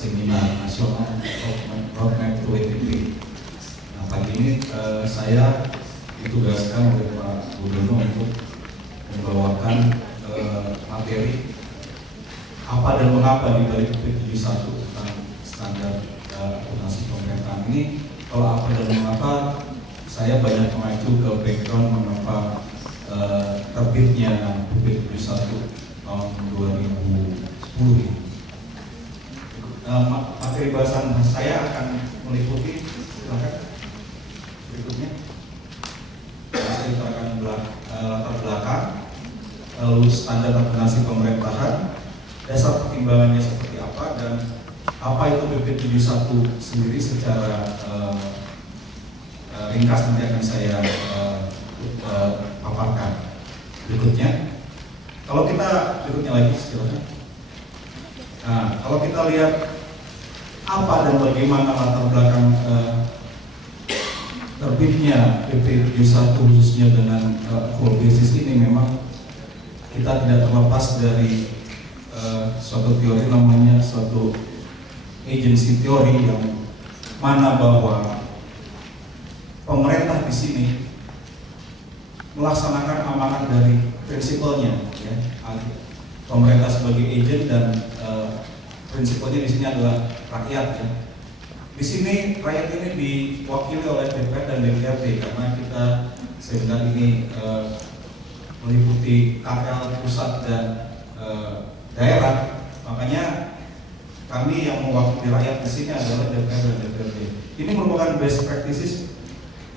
seminar nasional Roadmap to WTP. Nah, pagi ini saya ditugaskan oleh Pak Gubernur untuk membawakan materi apa dan mengapa di balik PP71 tentang standar akuntansi pemerintahan ini. Kalau apa dan mengapa, saya banyak mengacu ke background mengapa terbitnya PP71 tahun 2010 ini. Materi bahasan saya akan meliputi, silakan berikutnya. Saya akan latar belakang, lalu standar akuntansi pemerintahan, dasar pertimbangannya seperti apa, dan apa itu PP71 sendiri secara ringkas nanti akan saya paparkan. Berikutnya, kalau kita berikutnya lagi silakan. Nah, kalau kita lihat apa dan bagaimana latar belakang terbitnya PP71 khususnya dengan full basis ini, memang kita tidak terlepas dari suatu teori namanya suatu agency teori, yang mana bahwa pemerintah di sini melaksanakan amanat dari prinsipalnya, ya. Pemerintah sebagai agent dan prinsipalnya di sini adalah rakyat, ya. Di sini rakyat ini diwakili oleh DPR dan DPRD, karena kita sebentar ini meliputi KL pusat dan daerah, makanya kami yang mewakili rakyat di sini adalah DPR dan DPRD. Ini merupakan best practices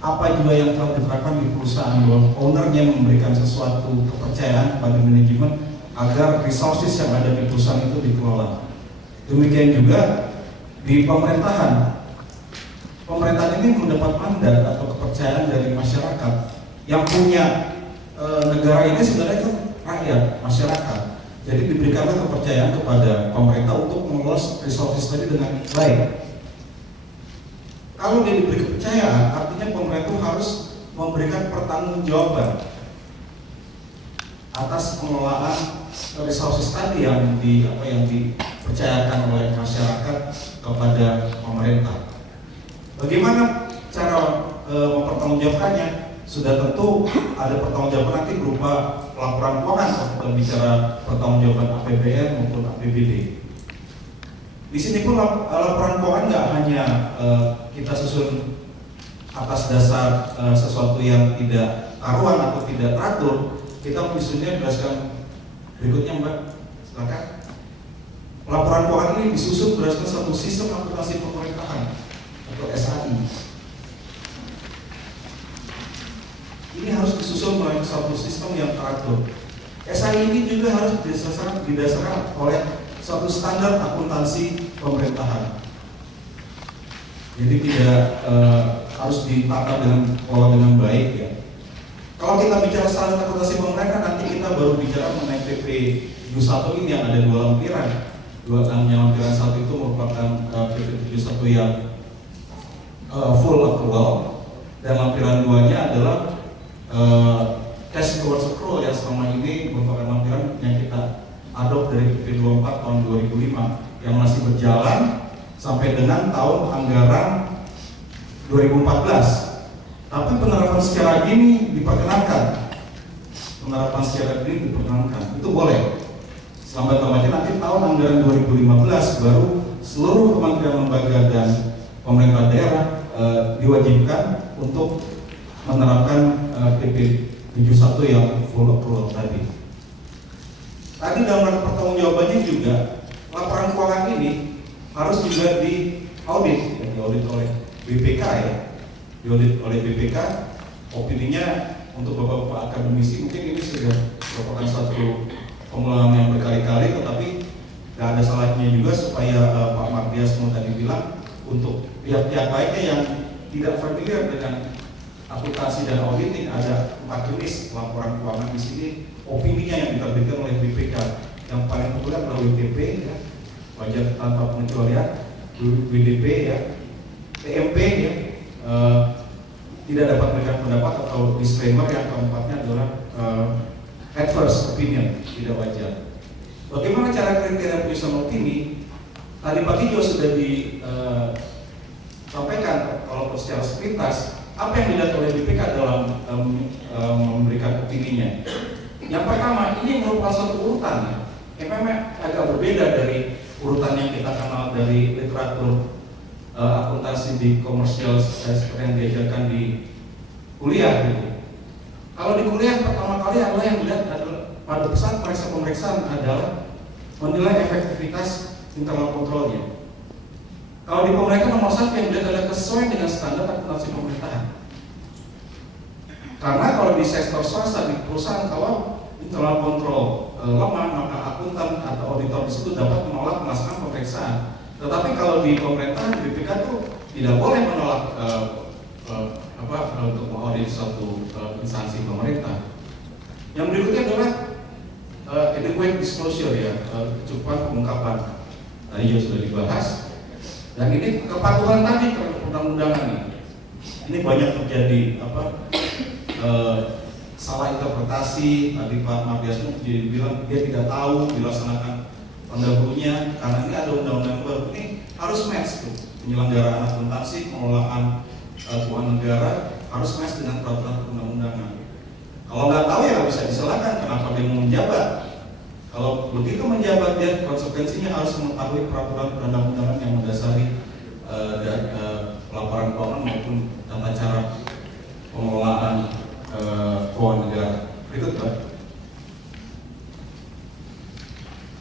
apa juga yang telah diterapkan di perusahaan, bahwa ownernya memberikan sesuatu kepercayaan kepada manajemen agar resources yang ada di perusahaan itu dikelola. Demikian juga di pemerintahan. Pemerintahan ini mendapat mandat atau kepercayaan dari masyarakat. Yang punya negara ini sebenarnya kan rakyat, masyarakat. Jadi diberikanlah kepercayaan kepada pemerintah untuk mengelola resources tadi dengan baik. Kalau dia diberi kepercayaan, artinya pemerintah harus memberikan pertanggungjawaban atas pengelolaan resources tadi yang dipercayakan oleh masyarakat kepada pemerintah. Bagaimana cara mempertanggungjawabkannya? Sudah tentu ada pertanggungjawaban nanti berupa laporan keuangan kalau kita bicara pertanggungjawaban APBN maupun APBD. Di sini pun laporan keuangan nggak hanya kita susun atas dasar sesuatu yang tidak karuan atau tidak teratur, kita menyusunnya berdasarkan berikutnya, Mbak, silakan. Laporan keuangan ini disusun berdasarkan satu sistem akuntansi pemerintahan atau SAI. Ini harus disusun melalui satu sistem yang teratur. SAI ini juga harus didasarkan oleh suatu standar akuntansi pemerintahan. Jadi tidak harus ditata dengan baik, ya. Kalau kita bicara standar akuntansi pemerintahan, nanti kita baru bicara mengenai PP71 ini yang ada dua lampiran. Lampiran satu itu merupakan PP71 yang full accrual, dan lampiran duanya adalah cash towards accrual yang selama ini merupakan lampiran yang kita adop dari PP24 tahun 2005 yang masih berjalan sampai dengan tahun anggaran 2014. Tapi penerapan secara ini diperkenankan. Itu boleh. Selambat-lambatnya nanti tahun anggaran 2015 baru seluruh kementerian lembaga dan pemerintah daerah diwajibkan untuk menerapkan PP71 yang full accrual tadi. Tadi dalam pertanggungjawabannya juga, laporan keuangan ini harus juga diaudit oleh BPK, ya. Diaudit oleh BPK. Opininya untuk bapak-bapak akademisi mungkin ini sudah merupakan satu pengalaman yang berkali-kali, tetapi tidak ada salahnya juga supaya Pak Mardiasmo tadi bilang untuk pihak-pihak lainnya yang tidak familiar dengan akuntansi dan auditing, ada 4 jenis laporan keuangan di sini. Opininya yang diterbitkan oleh BPK yang paling populer adalah WTP, ya, wajar tanpa pengecualian, WDP, ya, TMP, ya, tidak dapat memberikan pendapat atau disclaimer. Yang keempatnya adalah adverse opinion, tidak wajar. Bagaimana cara kriteria penyusunan opini? Tadi pagi juga sudah disampaikan kalau secara sepintas apa yang dilihat oleh BPK dalam memberikan opininya. Yang pertama, ini merupakan suatu urutan yang memang agak berbeda dari urutan yang kita kenal dari literatur akuntansi di komersial seperti yang diajarkan di kuliah gitu. Kalau di kuliah pertama kali adalah yang dilihat adalah pada saat pemeriksaan adalah menilai efektivitas internal kontrolnya. Kalau di pemerintah nomor 1 yang dilihat adalah sesuai dengan standar akuntansi pemerintahan. Karena kalau di sektor swasta di perusahaan kalau internal kontrol lemah, maka akuntan atau auditor di situ dapat menolak melaksanakan pemeriksaan. Tetapi kalau di pemerintahan BPK itu tidak boleh menolak untuk mengaudit suatu instansi pemerintah. Yang berikutnya adalah adequate disclosure ya, kecukupan pengungkapan. Tadi juga sudah dibahas. Dan ini kepatuhan tadi terhadap undang-undangan ini. Ini banyak terjadi salah interpretasi. Tadi Pak Mardiasmo bilang dia tidak tahu dilaksanakan pendahulunya karena ini ada undang-undang baru. Ini harus match tuh, penyelenggaraan akuntansi, pengelolaan keuangan negara harus match dengan peraturan undang-undangan. Kalau nggak tahu ya nggak bisa disalahkan, kenapa dia mau menjabat. Kalau begitu menjabat dia konsekuensinya harus mengetahui peraturan perundang-undangan yang mendasari laporan keuangan maupun tata cara pengelolaan keuangan negara. Berikut Pak.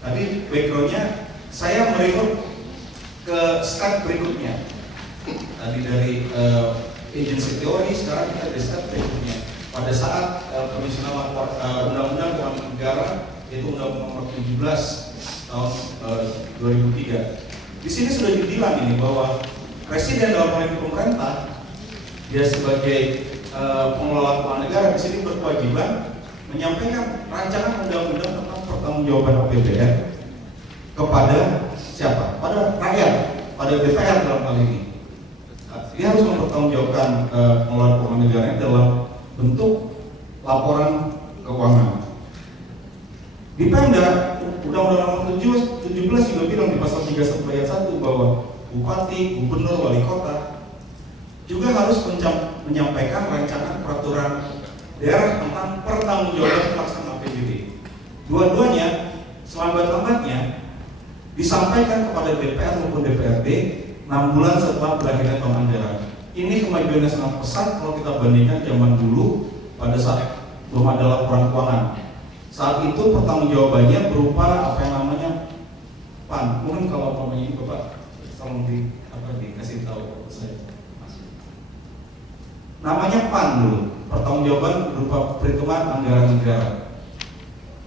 Tadi backgroundnya saya merefer ke slide berikutnya. Tadi dari agency teori, sekarang kita dari slide berikutnya. Pada saat penyusunan undang-undang keuangan negara yaitu Undang-Undang Nomor 17 tahun 2003. Di sini sudah dibilang ini bahwa presiden dalam hal ini pemerintah dia sebagai pengelola keuangan negara di sini berkewajiban menyampaikan rancangan undang-undang tentang pertanggungjawaban APBN kepada siapa? Pada rakyat, pada DPR dalam hal ini. Dia harus mempertanggungjawabkan pengelolaan keuangan negara dalam bentuk laporan keuangan. Di Pemda, Undang-Undang Nomor 17 juga bilang di pasal 31 ayat 1 bahwa bupati, gubernur, wali kota juga harus menyampaikan rancangan peraturan daerah tentang pertanggungjawaban pelaksanaan APBD. Dua-duanya selambat-lambatnya disampaikan kepada DPR maupun DPRD 6 bulan setelah berakhirnya tahun anggaran. Ini kemajuannya sangat pesat kalau kita bandingkan zaman dulu pada saat belum ada laporan keuangan. Saat itu pertanggungjawabannya berupa apa yang namanya PAN. Mungkin kalau namanya ini Bapak tolong dikasih tahu saya. Namanya PAN dulu, pertanggungjawaban berupa perhitungan anggaran negara.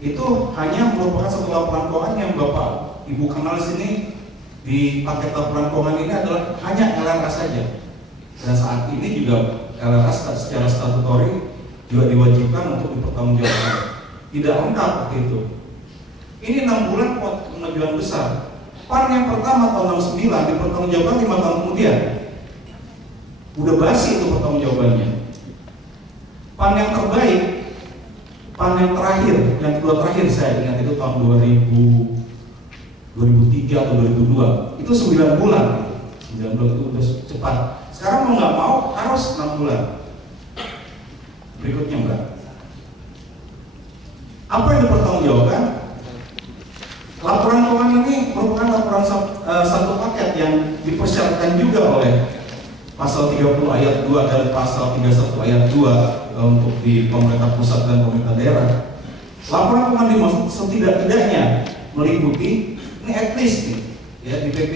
Itu hanya merupakan satu laporan keuangan yang Bapak Ibu kenal di sini. Di paket laporan keuangan ini adalah hanya LRA saja. Dan saat ini juga LRA secara statutory juga diwajibkan untuk dipertanggungjawabkan. Tidak lengkap waktu itu. Ini 6 bulan kemajuan besar. PAN yang pertama tahun 69 dipertanggungjawabkan 5 tahun kemudian. Udah basi itu pertanggungjawabannya. PAN yang terbaik, PAN yang terakhir, yang kedua terakhir saya ingat itu tahun 2003 atau 2002 itu 9 bulan. 9 bulan itu udah cepat. Sekarang mau nggak mau harus 6 bulan. Berikutnya Mbak, apa yang dipertanggungjawabkan? Laporan keuangan ini merupakan laporan satu paket yang dipersyaratkan juga oleh pasal 30 ayat 2 dan pasal 31 ayat 2 untuk di pemerintah pusat dan pemerintah daerah. Laporan keuangan dimaksud setidak-tidaknya meliputi ini at least nih, ya di PP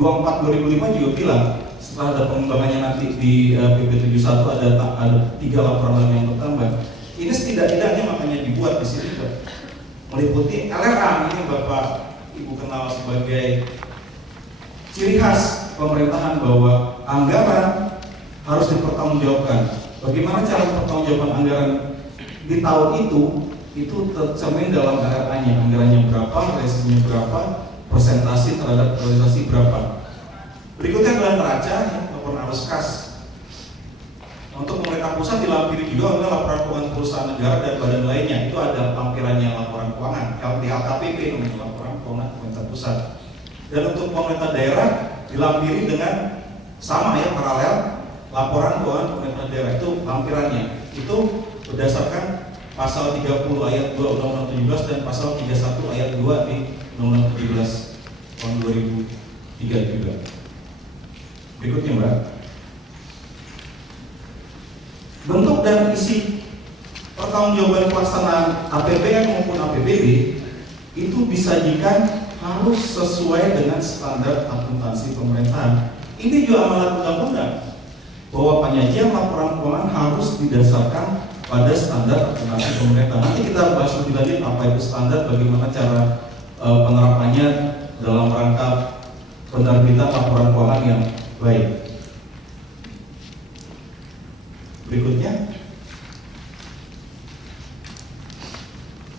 24 2005 juga bilang setelah ada pengembangannya nanti di PP 71 ada 3 laporan yang bertambah. Ini setidak-tidaknya makanya dibuat di sini meliputi LRA. Ini Bapak Ibu kenal sebagai ciri khas pemerintahan bahwa anggaran harus dipertanggungjawabkan. Bagaimana cara pertanggungjawaban anggaran di tahun itu tercermin dalam LRA-nya. Anggarannya berapa, realisasinya berapa, persentase terhadap realisasi berapa. Berikutnya adalah neraca, laporan arus kas. Untuk pemerintah pusat dilampiri juga oleh laporan keuangan perusahaan negara dan badan lainnya. Itu ada tampilannya laporan keuangan, LKPP namanya laporan keuangan pemerintah pusat. Dan untuk pemerintah daerah dilampiri dengan sama ya, paralel laporan keuangan pemerintah daerah, itu lampirannya. Itu berdasarkan pasal 30 ayat 2 Undang-Undang 17 dan pasal 31 ayat 2 di Undang-Undang 17 tahun 2003 juga. Berikutnya Mbak. Bentuk dan isi pertanggungjawaban pelaksanaan APBN maupun APBD itu disajikan harus sesuai dengan standar akuntansi pemerintahan. Ini juga amanat undang-undang bahwa penyajian laporan keuangan harus didasarkan pada standar akuntansi pemerintah. Nanti kita bahas lebih lanjut apa itu standar, bagaimana cara penerapannya dalam rangka penerbitan laporan keuangan yang baik. Berikutnya,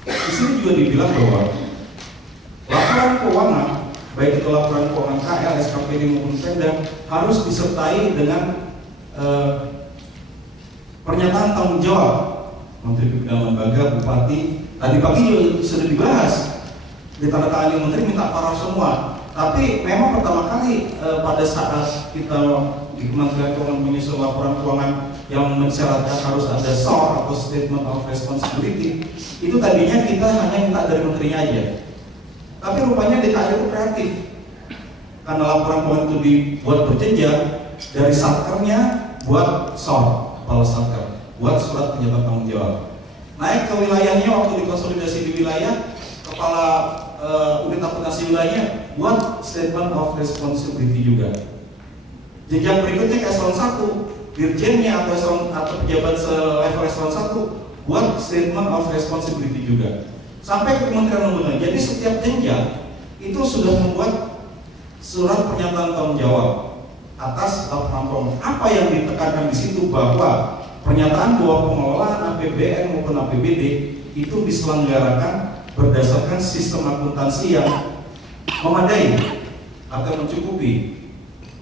di sini juga dibilang bahwa laporan keuangan, baik itu laporan keuangan KL, SKPD maupun Pemda, harus disertai dengan pernyataan tanggung jawab Menteri Pimpinan Lembaga, Bupati. Tadi pagi juga sudah dibahas, ditandatangani Menteri minta paraf semua. Tapi memang pertama kali pada saat kita di Kementerian Keuangan menyusun laporan keuangan yang mensyaratkan harus ada SOR atau Statement of Responsibility, itu tadinya kita hanya minta dari menterinya aja. Tapi rupanya DKI itu kreatif, karena laporan keuangan itu dibuat berjenjang, dari satkernya buat SOR, kepala satker, buat surat pernyataan tanggung jawab. Naik ke wilayahnya, waktu dikonsolidasi di wilayah, kepala unit akuntansi wilayahnya buat Statement of Responsibility juga. Jenjang berikutnya ke eselon 1, dirjennya atau pejabat selevel eselon 1 buat Statement of Responsibility juga. Sampai ke Kementerian Lembaga. Jadi setiap jenjang itu sudah membuat surat pernyataan tanggung jawab atas laporan keuangan. Apa yang ditekankan di situ bahwa pernyataan bahwa pengelolaan APBN maupun APBD itu diselenggarakan berdasarkan sistem akuntansi yang memadai atau mencukupi,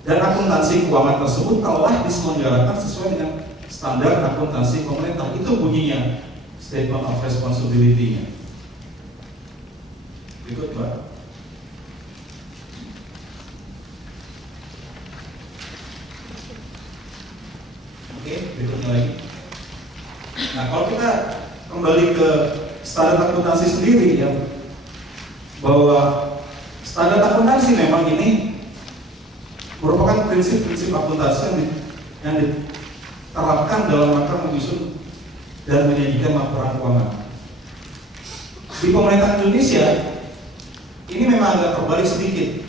dan akuntansi keuangan tersebut telah diselenggarakan sesuai dengan standar akuntansi pemerintah. Itu bunyinya Statement of Responsibility-nya. Berikut Pak. Oke, berikutnya lagi. Nah, kalau kita kembali ke standar akuntansi sendiri ya, bahwa standar akuntansi memang ini merupakan prinsip-prinsip akuntansi yang diterapkan dalam rangka menyusun dan menyajikan laporan keuangan. Di pemerintah Indonesia ini memang agak terbalik sedikit,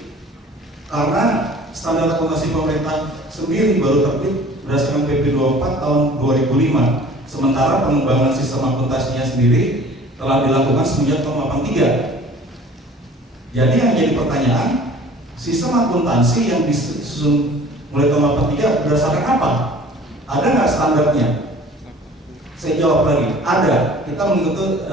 karena standar akuntansi pemerintah sendiri baru terbit berdasarkan PP 24 tahun 2005, sementara pengembangan sistem akuntansinya sendiri telah dilakukan semenjak tahun 83. Jadi yang jadi pertanyaan, sistem akuntansi yang disusun mulai tahun 83 berdasarkan apa? Ada nggak standarnya? Saya jawab lagi, ada. Kita mengikuti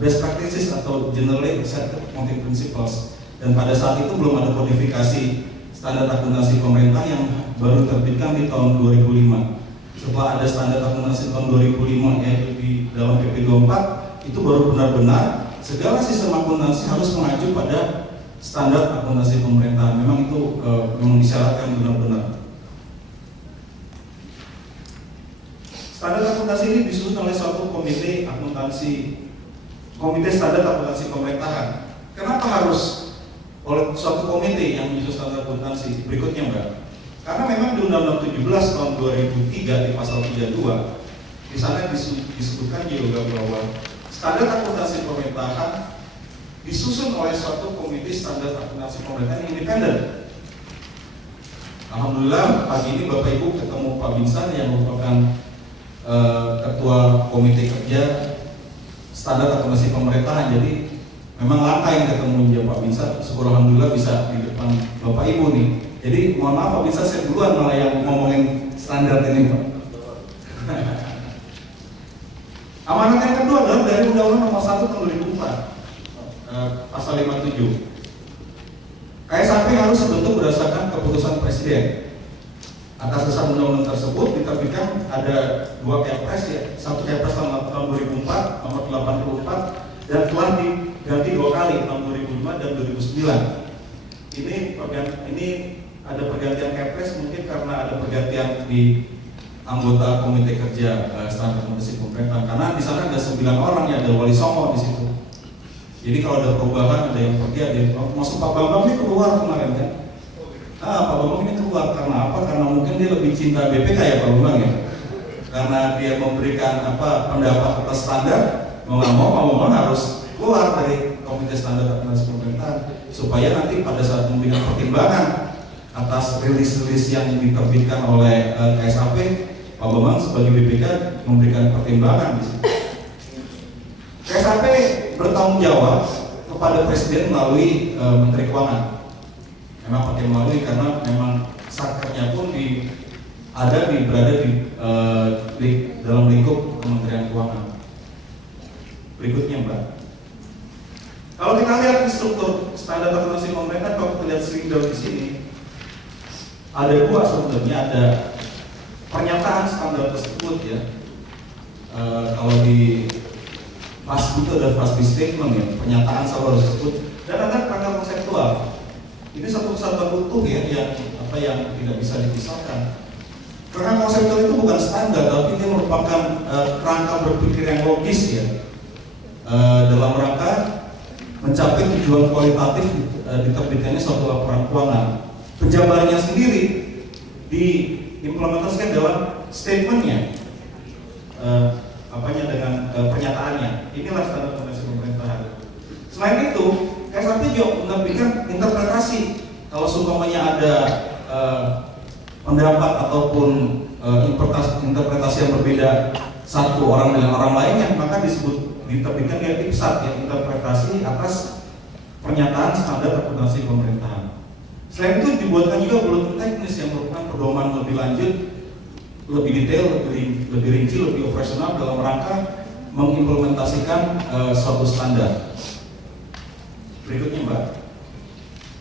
best practices atau generally accepted accounting principles. Dan pada saat itu belum ada kodifikasi standar akuntansi pemerintah yang baru terbitkan di tahun 2005. Setelah ada standar akuntansi tahun 2005 yaitu di dalam PP 24, itu baru benar-benar segala sistem akuntansi harus mengacu pada standar akuntansi pemerintah. Memang itu memang disyaratkan benar-benar. Standar akuntansi ini disusun oleh suatu komite akuntansi, komite standar akuntansi pemerintahan. Kenapa harus oleh suatu komite yang menyusun standar akuntansi? Berikutnya Mbak. Karena memang di Undang-Undang 17 tahun 2003 di pasal 32, di sana disebutkan juga bahwa standar akuntansi pemerintahan disusun oleh suatu komite standar akuntansi pemerintahan yang independen. Alhamdulillah pagi ini Bapak Ibu ketemu Pak Binsan yang merupakan ketua komite kerja standar akuntansi pemerintahan. Jadi memang langka yang ketemu Pak Binsan. Syukur alhamdulillah bisa di depan Bapak Ibu nih. Jadi mohon maaf Pak Binsan, saya duluan malah yang ngomongin standar ini Pak. Amanat yang kedua adalah dari Undang-Undang Nomor 1 Tahun 2004 pasal 57. KSAP harus terbentuk berdasarkan keputusan Presiden. Atas dasar undang-undang tersebut diterbitkan ada dua Kepres ya, satu Kepres tahun 2004 nomor 84 dan telah diganti dua kali tahun 2005 dan 2009. ini ada pergantian Kepres mungkin karena ada pergantian di anggota komite kerja standar akuntansi pemerintah, karena di sana ada 9 orang ya, ada wali songo di situ. Jadi kalau ada perubahan, ada yang pergi, ada yang masuk. Pak Bambang ini keluar kemarin kan? Pak Bambang ini keluar karena apa? Karena mungkin dia lebih cinta BPK ya Pak Bambang ya. Karena dia memberikan pendapat atas standar, mau nggak mau Pak Bambang harus keluar dari komite standar akuntansi pemerintahan supaya nanti pada saat memberikan pertimbangan atas rilis-rilis yang diterbitkan oleh KSAP, Pak Bambang sebagai BPK memberikan pertimbangan di situ. KSAP bertanggung jawab kepada Presiden melalui Menteri Keuangan. Memang pakai melalui karena memang sakernya pun berada di dalam lingkup Kementerian Keuangan. Berikutnya Mbak, kalau kita lihat di struktur standar akuntansi pemerintah, kalau kita lihat swing di sini, ada dua sebenarnya, ada pernyataan standar tersebut ya. Kalau di FASB itu ada FASB statement ya, pernyataan standar tersebut, dan ada kerangka konseptual. Ini satu kesatuan utuh ya, yang tidak bisa dipisahkan. Kerangka konseptual itu bukan standar, tapi dia merupakan kerangka berpikir yang logis ya, dalam rangka mencapai tujuan kualitatif diterbitkannya suatu laporan keuangan. Penjabarannya sendiri diimplementasikan dalam statementnya, dengan pernyataannya. Inilah standar akuntansi pemerintahan. Selain itu, KSAP juga menerbitkan interpretasi. Kalau seumpamanya ada pendapat ataupun interpretasi yang berbeda satu orang dengan orang lainnya, maka diterbitkan dia IPSAT ya, interpretasi atas pernyataan standar akuntansi pemerintahan. Selain itu dibuatkan juga buletin teknis yang merupakan pedoman lebih lanjut, lebih detail, lebih rinci, lebih operasional dalam rangka mengimplementasikan suatu standar. Berikutnya Mbak.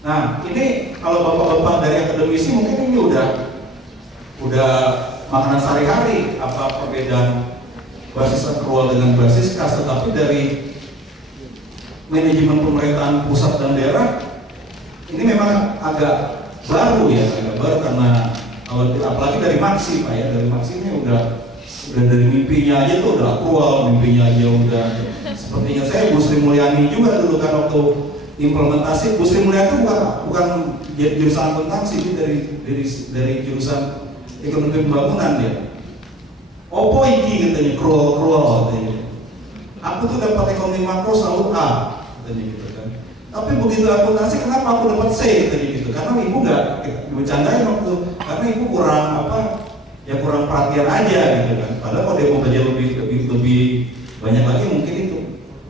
Nah ini kalau bapak-bapak dari akademisi mungkin ini udah makanan sehari-hari apa perbedaan basis akrual dengan basis kas, tetapi dari manajemen pemerintahan pusat dan daerah ini memang agak baru ya, karena kalau apalagi dari Maksi Pak ya, dari Maksi ini udah dari mimpinya aja tuh udah akrual, mimpinya aja udah sepertinya saya Bu Sri Mulyani juga dulu kan waktu implementasi. Bu Sri Mulyani itu bukan jurusan akuntansi, ini dari jurusan ekonomi pembangunan dia. Opo iki katanya, krual katanya. Aku tuh dapat ekonomi makro selalu A katanya gitu kan. Tapi begitu akuntansi kenapa aku dapat C katanya gitu? Karena ibu nggak bercandain waktu, karena ibu kurang perhatian aja gitu kan. Padahal kalau dia mau belajar lebih banyak lagi mungkin itu.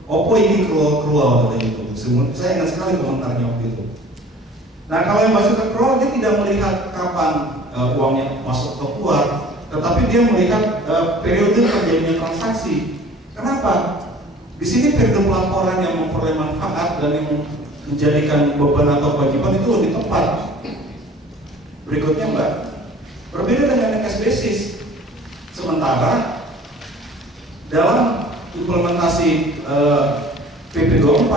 Opo ini krual katanya gitu. Saya ingat sekali komentarnya waktu itu. Nah kalau yang masuk ke krual dia tidak melihat kapan uangnya masuk atau keluar, tetapi dia melihat periode terjadinya transaksi. Kenapa? Di sini periode pelaporan yang memperoleh manfaat dan yang menjadikan beban atau kewajiban itu lebih tepat. Berikutnya Mbak, berbeda dengan cash basis. Sementara dalam implementasi PP24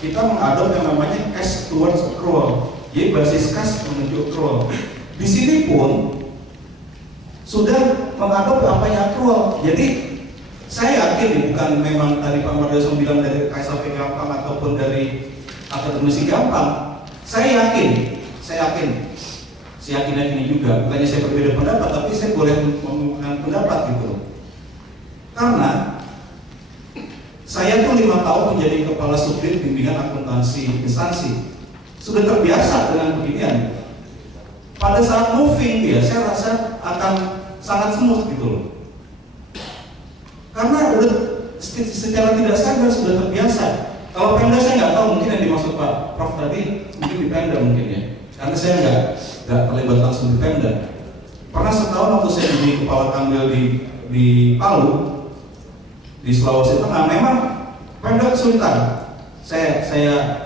kita mengadop yang namanya cash towards accrual, jadi basis kas menuju accrual. Di sini pun sudah mengadop apa yang accrual. Jadi saya yakin bukan memang tadi Pak Mardioso bilang dari KSAP gampang ataupun dari akademisi gampang. Saya yakin ini juga. Bukannya saya berbeda pendapat, tapi saya boleh mengungkapkan pendapat gitu. Karena saya tuh 5 tahun menjadi kepala subdit bimbingan akuntansi instansi, sudah terbiasa dengan beginian. Pada saat moving dia, saya rasa akan sangat smooth gitu loh. Karena udah secara tidak sadar sudah terbiasa. Kalau Pemda saya nggak tahu, mungkin yang dimaksud Pak Prof tadi mungkin di Pemda mungkin ya. Karena saya nggak terlibat langsung di Pemda. Pernah setahun waktu saya jadi kepala kanwil di Palu, di Sulawesi Tengah, memang Pemda kesulitan. Saya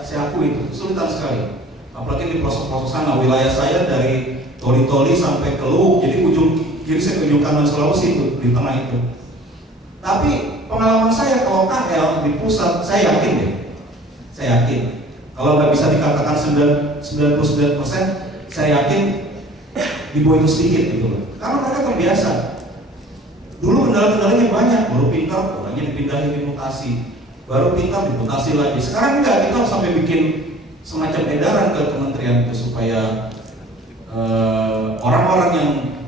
akui itu kesulitan sekali. Apalagi di pelosok-pelosok sana, wilayah saya dari Toli-Toli sampai ke Luwuk, jadi ujung kiri saya ke ujung kanan Sulawesi itu di tengah itu. Tapi pengalaman saya kalau KL di pusat, saya yakin Kalau nggak bisa dikatakan 99%, saya yakin di bawah itu sedikit gitu loh. Karena mereka terbiasa. Dulu kendala-kendalanya banyak, baru pintar, orangnya dipindahin dimutasi, baru pintar dimutasi lagi. Sekarang enggak, kita harus sampai bikin semacam edaran ke kementerian itu supaya orang-orang yang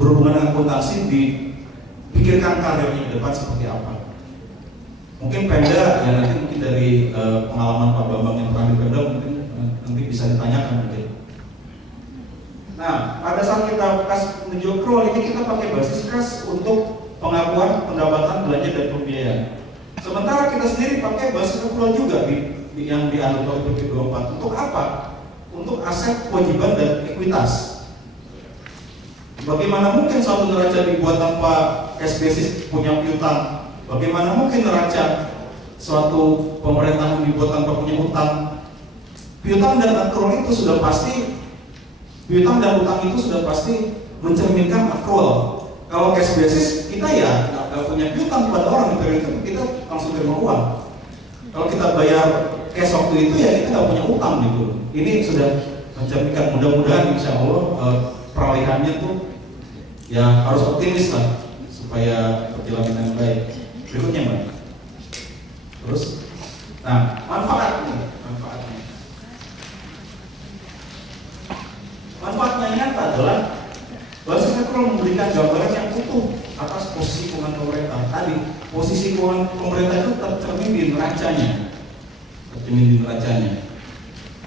berhubungan dengan akuntansi dipikirkan karirnya ke depan seperti apa. Mungkin Pemda ya nanti mungkin dari pengalaman Pak Bambang yang pernah di Pemda mungkin nanti bisa ditanyakan mungkin. Nah, pada saat kita menuju accrual ini kita pakai basis kas untuk pengakuan pendapatan belanja dan pembiayaan. Sementara kita sendiri pakai basis accrual juga yang dianut oleh PP 24. Untuk apa? Untuk aset, kewajiban dan ekuitas. Bagaimana mungkin suatu neraca dibuat tanpa cash basis punya piutang? Bagaimana mungkin neraca suatu pemerintahan dibuat tanpa punya utang? Piutang dan accrual itu sudah pasti, piutang dan utang itu sudah pasti mencerminkan accrual. Kalau cash basis kita ya nggak punya piutang kepada orang di periode itu, kita langsung terima uang. Kalau kita bayar cash waktu itu ya kita nggak punya utang gitu. Ini sudah mencerminkan, mudah-mudahan insya Allah peralihannya tuh ya harus optimis lah supaya berjalan dengan baik. Berikutnya Mbak. Terus, nah manfaatnya. Manfaatnya nyata adalah basis accrual memberikan gambaran yang utuh atas posisi keuangan pemerintah. Tadi posisi keuangan pemerintah itu tercermin di neracanya,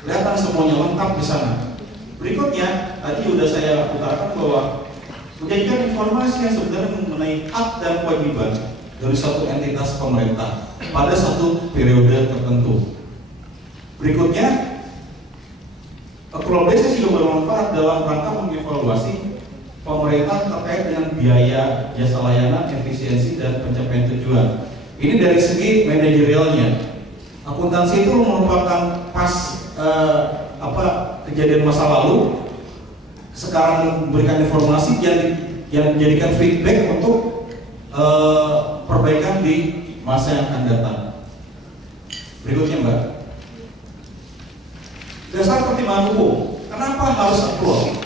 kelihatan semuanya lengkap di sana. Berikutnya, tadi sudah saya utarakan bahwa menjadikan informasi yang sebenarnya mengenai hak dan kewajiban dari suatu entitas pemerintah pada satu periode tertentu. Berikutnya, accrual basis juga bermanfaat dalam rangka mengevaluasi pemerintah terkait dengan biaya jasa layanan, efisiensi dan pencapaian tujuan. Ini dari segi manajerialnya. Akuntansi itu merupakan kejadian masa lalu, sekarang memberikan informasi yang menjadikan feedback untuk perbaikan di masa yang akan datang. Berikutnya Mbak, dasar pertimbangan hukum, kenapa harus accrual?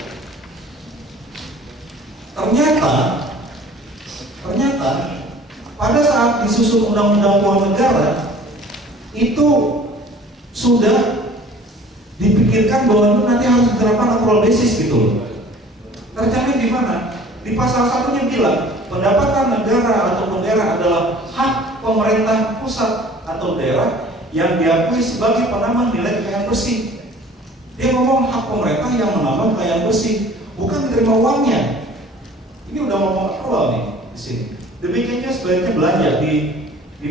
Ternyata pada saat disusun Undang-Undang Keuangan Negara itu sudah dipikirkan bahwa nanti harus diterapkan accrual basis gitu loh. Tercermin di mana? Di pasal 1-nya bilang pendapatan negara atau daerah adalah hak pemerintah pusat atau daerah yang diakui sebagai penambah nilai kekayaan bersih. Dia ngomong hak pemerintah yang menambah kekayaan bersih, bukan menerima uangnya. Ini udah ngomong accrual nih di sini. Demikian juga sebaliknya belanja di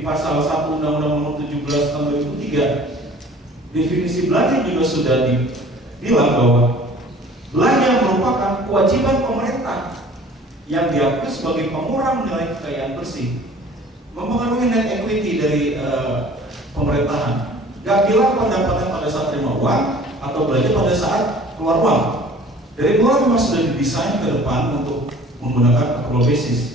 pasal 1 Undang-Undang Nomor 17 Tahun 2003. Definisi belanja juga sudah dibilang bahwa belanja merupakan kewajiban pemerintah yang diakui sebagai pengurang nilai kekayaan bersih, mempengaruhi net equity dari pemerintahan. Gak bilang pendapatan pada saat terima uang atau belanja pada saat keluar uang. Dari mulai memang sudah didesain ke depan untuk menggunakan accrual basis.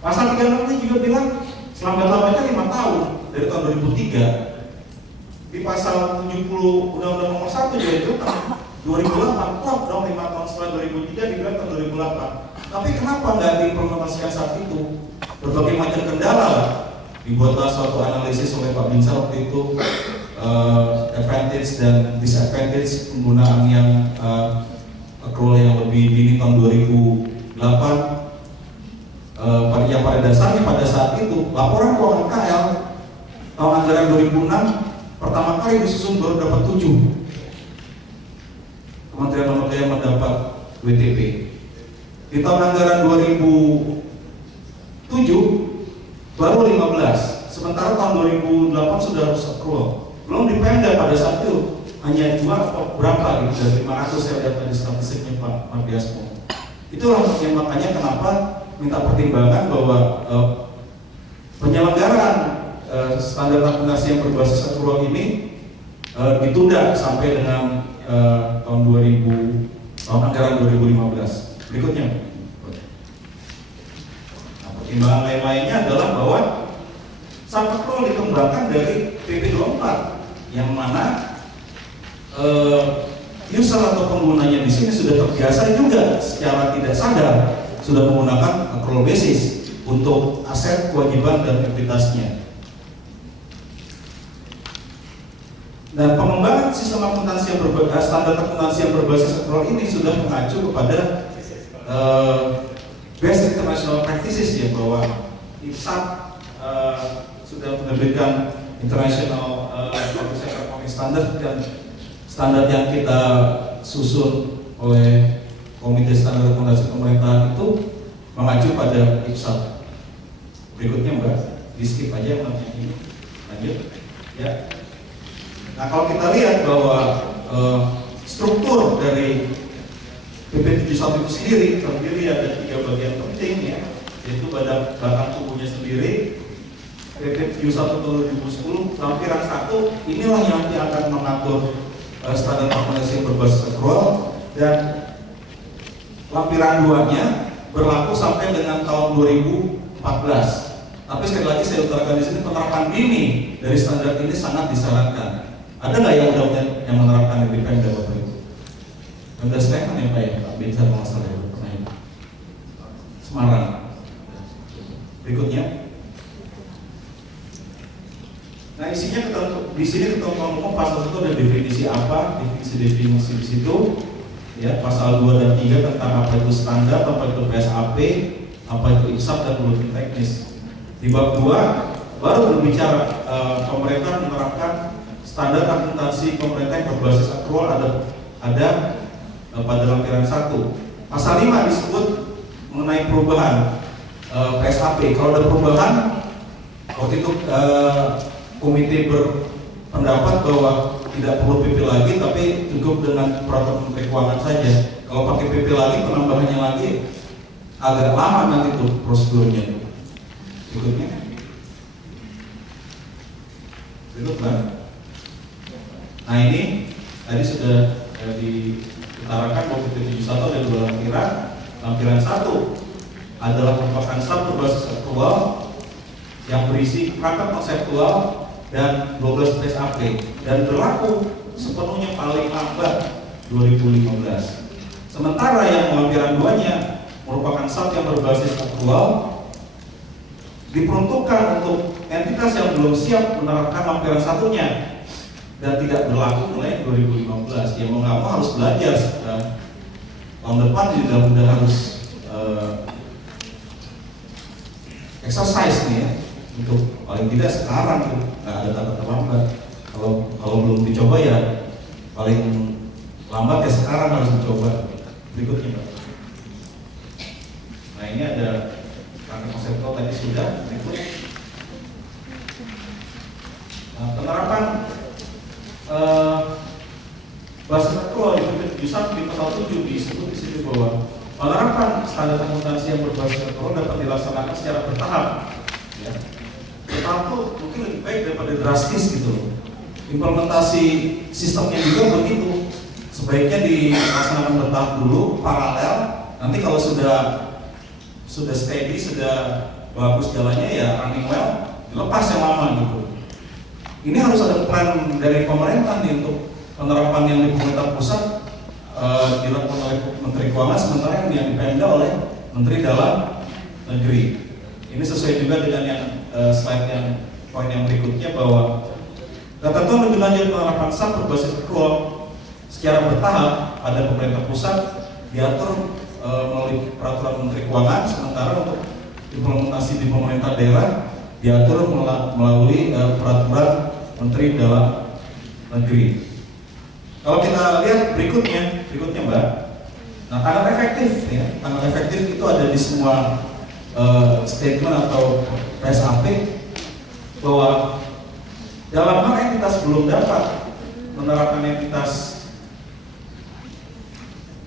Pasal 36 ini juga bilang selambat-lambatnya 5 tahun dari tahun 2003. Di pasal 70 Undang-Undang Nomor 1 yaitu tahun 2008, dong 5 tahun setelah 2003 dibilang tahun 2008. Tapi kenapa nggak diimplementasikan saat itu? Berbagai macam kendala lah. Dibuatlah suatu analisis oleh Pak Binsar waktu itu, advantage dan disadvantage penggunaan yang accrual yang lebih dini tahun 2008. Yang pada dasarnya pada saat itu laporan keuangan KL tahun anggaran 2006 pertama kali disusun baru dapat 7. Kementerian Lembaga mendapat WTP. Di tahun anggaran 2007 baru 15. Sementara tahun 2008 sudah harus accrual. Belum di Pemda pada saat itu hanya 2 atau berapa gitu dari 500 saya lihat tadi statistiknya Pak Mardiasmo. Itulah yang makanya kenapa minta pertimbangan bahwa penyelenggaraan standar akuntansi yang berbasis accrual ini ditunda sampai dengan tahun anggaran 2015. Berikutnya, nah, pertimbangan lain-lainnya adalah bahwa SAP accrual dikembangkan dari PP 24 yang mana user atau penggunanya di sini sudah terbiasa juga secara tidak sadar sudah menggunakan accrual basis untuk aset, kewajiban, dan ekuitasnya. Dan pengembangan sistem akuntansi yang standar akuntansi yang berbasis accrual ini sudah mengacu kepada best international practices ya, bahwa IFSAT sudah menerbitkan international accounting standard dan standar yang kita susun oleh Komite Standar Akuntansi Pemerintahan itu mengacu pada IFSAT. Berikutnya Mbak, di skip aja yang ini, lanjut ya. Nah kalau kita lihat bahwa struktur dari PP 71 itu sendiri terdiri ada 3 bagian penting ya, yaitu batang tubuhnya sendiri. PP 71 tahun 2010 lampiran 1 inilah yang nanti akan mengatur standar akuntansi yang berbasis accrual, dan lampiran 2-nya berlaku sampai dengan tahun 2014. Tapi sekali lagi saya utarakan di sini, penerapan dini dari standar ini sangat disarankan. Ada nggak yang udah yang menerapkan di Pemda Bapak Ibu? Pemda Sleman ya Pak ya, Pak Binsar masalah ya, pernah ya. Semarang. Berikutnya. Nah isinya di sini ketemu pasal 1 ada definisi apa, definisi di situ, ya pasal 2 dan 3 tentang apa itu standar, apa itu PSAP, apa itu IFSAT dan blueprint teknis. Di bab 2 baru berbicara pemerintah menerapkan standar akuntansi pemerintah yang berbasis accrual ada pada lampiran 1. Pasal 5 disebut mengenai perubahan PSAP. Kalau ada perubahan, waktu itu komite berpendapat bahwa tidak perlu PP lagi, tapi cukup dengan peraturan Menteri Keuangan saja. Kalau pakai PP lagi, penambahannya lagi agak lama nanti tuh prosedurnya. Berikutnya, Bang. Nah ini tadi sudah diutarakan bahwa PP 71 ada 2 lampiran. Lampiran 1 adalah merupakan SAP berbasis aktual yang berisi perangkat konseptual dan 12 PSAP dan berlaku sepenuhnya paling lambat 2015. Sementara yang lampiran 2-nya merupakan SAP yang berbasis aktual diperuntukkan untuk entitas yang belum siap menerapkan lampiran 1-nya dan tidak berlaku mulai 2015. Ya mau nggak mau harus belajar. Tahun depan juga udah harus exercise nih ya, untuk paling tidak sekarang tuh nggak ada kata terlambat. Kalau belum dicoba ya paling lambat ya sekarang harus dicoba. Berikutnya Pak. Nah ini ada rangka konseptual tadi sudah. Berikut penerapan basis aktual di PP 71 di pasal 7 disebut di sini bahwa penerapan standar akuntansi yang berbasis aktual dapat dilaksanakan secara bertahap. Ya. Bertahap itu mungkin lebih baik daripada drastis gitu. Implementasi sistemnya juga begitu. Sebaiknya dilaksanakan bertahap dulu, paralel. Nanti kalau sudah steady, sudah bagus jalannya ya running well, dilepas yang lama gitu. Ini harus ada plan dari pemerintah nih untuk penerapan yang di pemerintah pusat dilakukan oleh Menteri Keuangan, sementara yang di Pemda oleh Menteri Dalam Negeri. Ini sesuai juga dengan yang slide yang poin yang berikutnya bahwa ketentuan lebih lanjut penerapan SAP berbasis accrual secara bertahap pada pemerintah pusat diatur melalui peraturan Menteri Keuangan, sementara untuk implementasi di pemerintah daerah diatur melalui peraturan Menteri Dalam Negeri. Kalau kita lihat berikutnya Mbak. Nah tanggal efektif ya, tanggal efektif itu ada di semua statement atau PSAP bahwa dalam hal entitas belum dapat menerapkan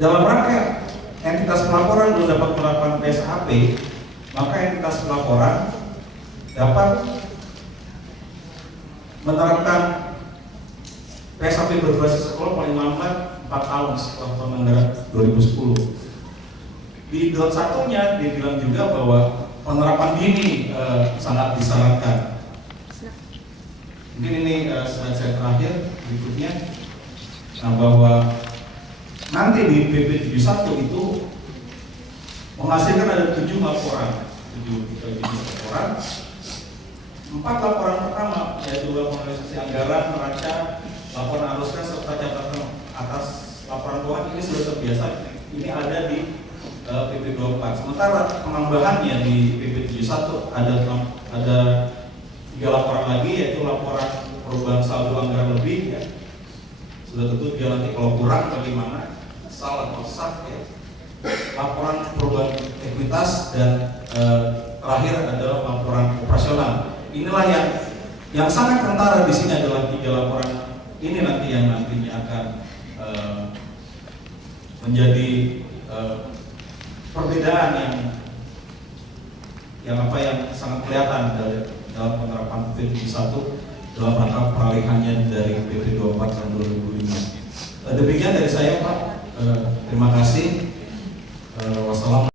dalam rangka entitas pelaporan belum dapat menerapkan PSAP, maka entitas pelaporan dapat menerapkan PSAP berbasis sekolah paling lambat 4 tahun setelah tahun anggaran 2010. Di dot 1-nya dibilang juga bahwa penerapan dini sangat disarankan. Mungkin ini slide saya terakhir berikutnya. Nah, bahwa nanti di PP 71 itu menghasilkan ada 7 laporan, 7 laporan. 4 laporan pertama yaitu laporan realisasi anggaran, neraca, laporan arus kas serta catatan atas laporan keuangan ini sudah terbiasa. Ini ada di PP 24. Sementara penambahannya di PP 71 ada 3 laporan lagi, yaitu laporan perubahan saldo anggaran lebih ya. Sudah tentu dia nanti kalau kurang bagaimana, salah atau sah ya. Laporan perubahan ekuitas dan terakhir adalah laporan operasional. Inilah yang sangat kentara di sini adalah 3 laporan ini nanti yang nantinya akan menjadi perbedaan yang sangat kelihatan dalam penerapan PP 1 dalam rangka peralihannya dari PP 24 tahun 2005. Demikian dari saya, Pak. Terima kasih.